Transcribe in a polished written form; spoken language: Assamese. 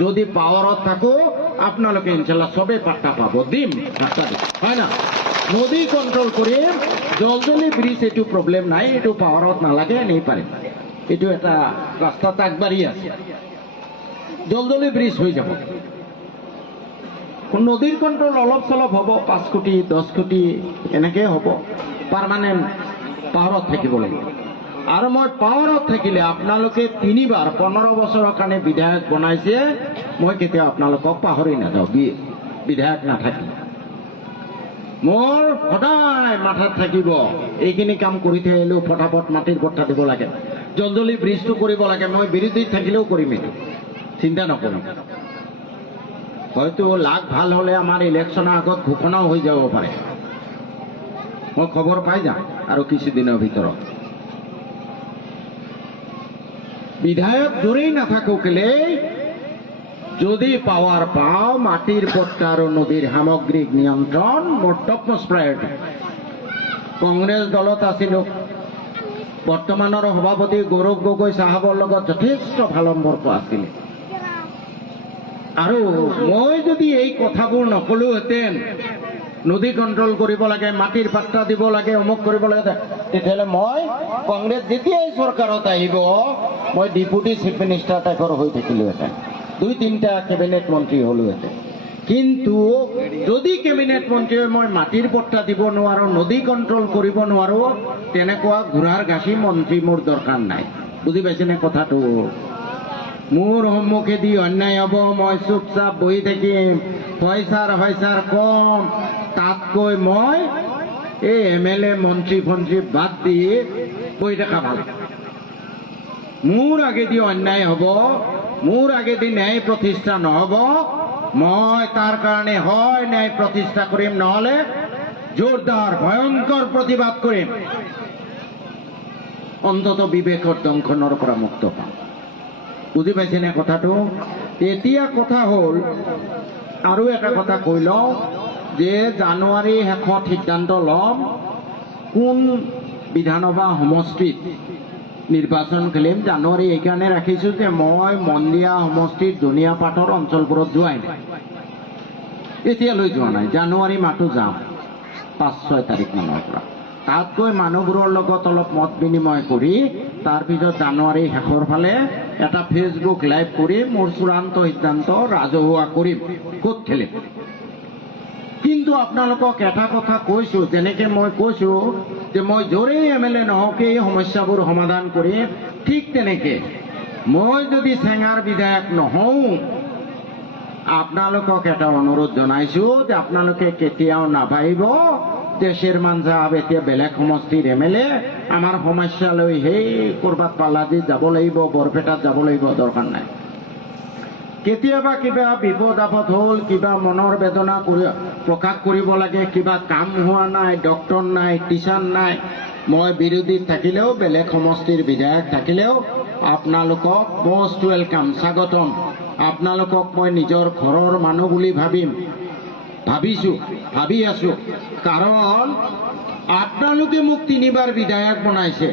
যদি পাৱাৰত থাকো আপোনালোকে ইনশাল্লাহ সবে পাট্টা পাব, দিম পাট্টা দিম, হয় না? নদী কন্ট্রোল কৰিম, জলজলি ব্ৰিজ এইটো প্ৰবলেম নাই, এইটো পাৱাৰত নালাগে, এনেই পাৰিম। এইটো এটা ৰাস্তাত আগবাঢ়ি আছে, জলজলি ব্ৰিজ হৈ যাব। নদীৰ কন্ট্রোল অলপ চলপ হ'ব, 5 কোটি 10 কোটি এনেকৈ হ'ব, পাৰ্মানেণ্ট পাৱাৰত থাকিব লাগিব। আৰু মই পাৱাৰত থাকিলে আপোনালোকে 3 বাৰ 15 বছৰৰ কাৰণে বিধায়ক বনাইছে, মই কেতিয়াও আপোনালোকক পাহৰি নাযাওঁ। বিধায়ক নাথাকি মোৰ সদায় মাথাত থাকিব, এইখিনি কাম কৰি থৈ আহিলোঁ, ফটাফট মাটিৰ পট্টা দিব লাগে, জলজলি ব্ৰিজটো কৰিব লাগে। মই বিৰোধী থাকিলেও কৰিম, এইটো চিন্তা নকৰোঁ। হয়তো লাগ ভাল হ'লে আমাৰ ইলেকশ্যনৰ আগত ঘোষণাও হৈ যাব পাৰে, মই খবৰ পাই যাম আৰু কিছুদিনৰ ভিতৰত। বিধায়ক জোৰেই নাথাকো কেলে, যদি পাৱাৰ পাওঁ, মাটিৰ পট্টা আৰু নদীৰ সামগ্ৰিক নিয়ন্ত্ৰণ মোৰ টপমষ্ট প্ৰায়ৰিটি। কংগ্ৰেছ দলত আছিলোঁ, বৰ্তমানৰ সভাপতি গৌৰৱ গগৈ চাহাবৰ লগত যথেষ্ট ভাল সম্পৰ্ক আছিলে। আৰু মই যদি এই কথাবোৰ নকলোহেঁতেন, নদী কন্ট্ৰোল কৰিব লাগে, মাটিৰ পাট্টা দিব লাগে, অমুক কৰিব লাগে, তেতিয়াহ'লে মই কংগ্ৰেছ যেতিয়াই চৰকাৰত আহিব, মই ডেপুটি চিফ মিনিষ্টাৰ টাইপৰ হৈ থাকিলোহেঁতেন, 2-3টা কেবিনেট মন্ত্ৰী হ'লোহেঁতেন। কিন্তু যদি কেবিনেট মন্ত্ৰী মই মাটিৰ পট্টা দিব নোৱাৰো, নদী কন্ট্ৰোল কৰিব নোৱাৰো, তেনেকুৱা ঘোঁৰাৰ গাখীৰ মন্ত্ৰী মোৰ দৰকাৰ নাই। বুজি পাইছেনে কথাটো? মোৰ সন্মুখেদি অন্যায় হ'ব, মই চুপচাপ বহি থাকিম, পইচাৰ কম, তাতকৈ মই এই MLA মন্ত্ৰী বাদ দি বহি থকা ভাল। মোৰ আগেদি অন্যায় হ'ব, মোৰ আগেদি ন্যায় প্ৰতিষ্ঠা নহ'ব, মই তাৰ কাৰণে হয় ন্যায় প্ৰতিষ্ঠা কৰিম, নহ'লে জোৰদাৰ ভয়ংকৰ প্ৰতিবাদ কৰিম, অন্তত বিবেকৰ দংশনৰ পৰা মুক্ত পাম। বুজি পাইছেনে কথাটো? এতিয়া কথা হ'ল, আৰু এটা কথা কৈ লওঁ যে জানুৱাৰী শেষত সিদ্ধান্ত ল'ম কোন বিধানসভা সমষ্টিত নিৰ্বাচন খেলিম। জানুৱাৰী এইকাৰণে ৰাখিছোঁ যে মই মন্দিয়া সমষ্টিত ধনিয়াপাটৰ অঞ্চলবোৰত যোৱাই নাই, এতিয়ালৈ যোৱা নাই। জানুৱাৰী মাহটো যাম 5-6 তাৰিখ মানৰ পৰা, তাত গৈ মানুহবোৰৰ লগত অলপ মত বিনিময় কৰি তাৰপিছত জানুৱাৰী শেষৰ ফালে এটা ফেচবুক লাইভ কৰি মোৰ চূড়ান্ত সিদ্ধান্ত ৰাজহুৱা কৰিম ক'ত খেলিম। কিন্তু আপোনালোকক এটা কথা কৈছোঁ, যেনেকৈ মই কৈছোঁ যে মই জোৰেই MLA নহওকে এই সমস্যাবোৰ সমাধান কৰিম, ঠিক তেনেকৈ মই যদি চেঙাৰ বিধায়ক নহওঁ, আপোনালোকক এটা অনুৰোধ জনাইছোঁ যে আপোনালোকে কেতিয়াও নাভাবিব যে শ্বেৰমান চাহাব এতিয়া বেলেগ সমষ্টিৰ MLA, আমাৰ সমস্যা লৈ সেই ক'ৰবাত পালাদিত যাব লাগিব, বৰপেটাত যাব লাগিব, দৰকাৰ নাই। কেতিয়াবা কিবা বিপদ আপদ হ'ল, কিবা মনৰ বেদনা প্ৰকাশ কৰিব লাগে, কিবা কাম হোৱা নাই, ডক্টৰ নাই, টিচাৰ নাই, মই বিৰোধীত থাকিলেও, বেলেগ সমষ্টিৰ বিধায়ক থাকিলেও আপোনালোকক মষ্ট ৱেলকাম, স্বাগতম। আপোনালোকক মই নিজৰ ঘৰৰ মানুহ বুলি ভাবি আছোঁ, কাৰণ আপোনালোকে মোক 3 বাৰ বিধায়ক বনাইছে।